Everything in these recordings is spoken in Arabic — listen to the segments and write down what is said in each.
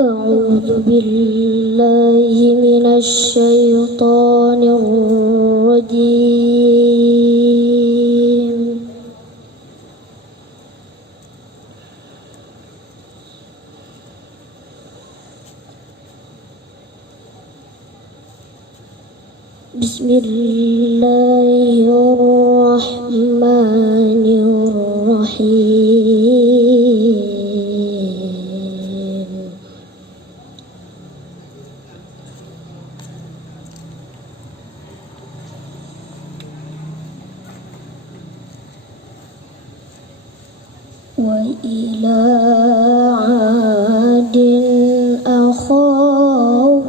أعوذ بالله من الشيطان الرجيم. بسم الله الرحمن الرحيم. وإلى عاد أخاهم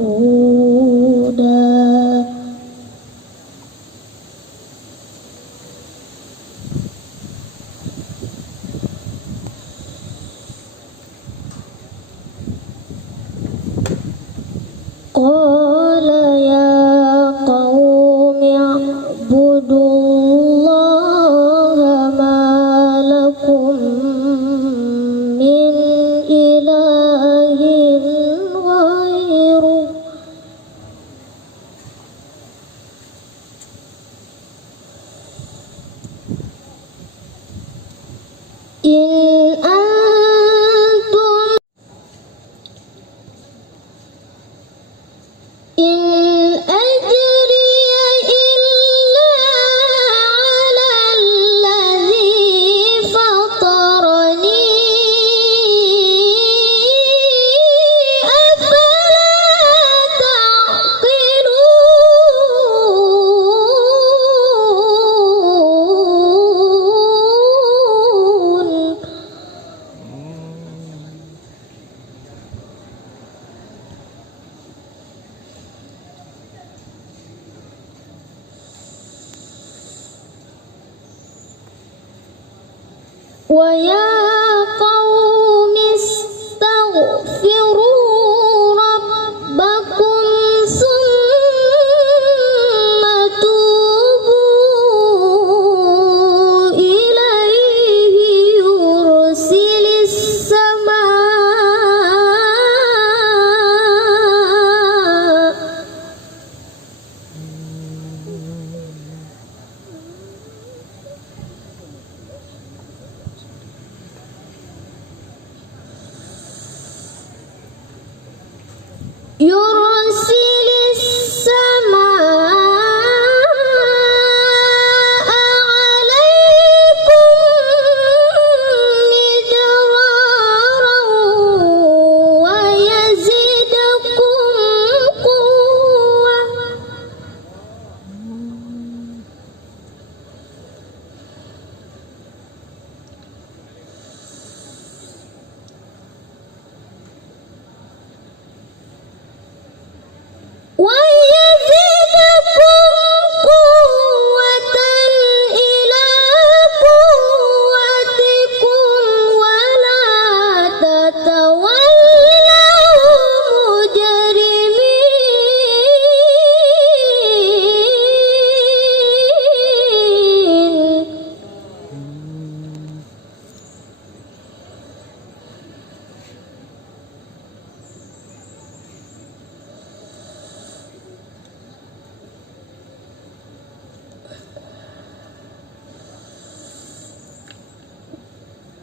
هودا قال يا قوم اعبدوا الله ما لكم من إله غيره إن أجري إلا على الذي فطرني أفلا تعقلون. ويا قوم استغفروا ربكم ثم توبوا إليه يرسل السماء عليكم مدرارا ويزدكم قوة إلى قوتكم ولا تتولوا مجرمين.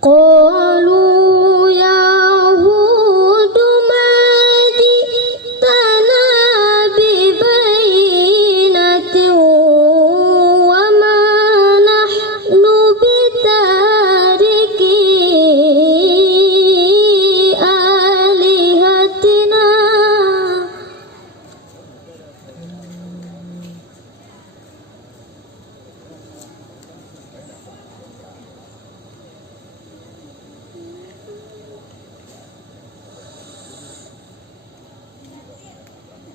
قالوا يا هود ما جئتنا ببينة وما نحن بتاركي آلهتنا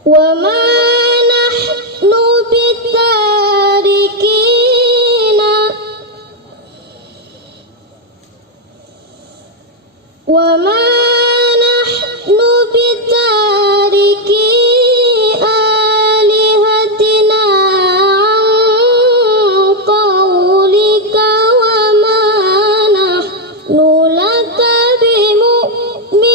وما نحن بتاركين وما نحن بتاركي آلهتنا عن قولك وما نحن لك بمؤمنين.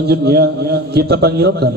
selanjutnya kita panggilkan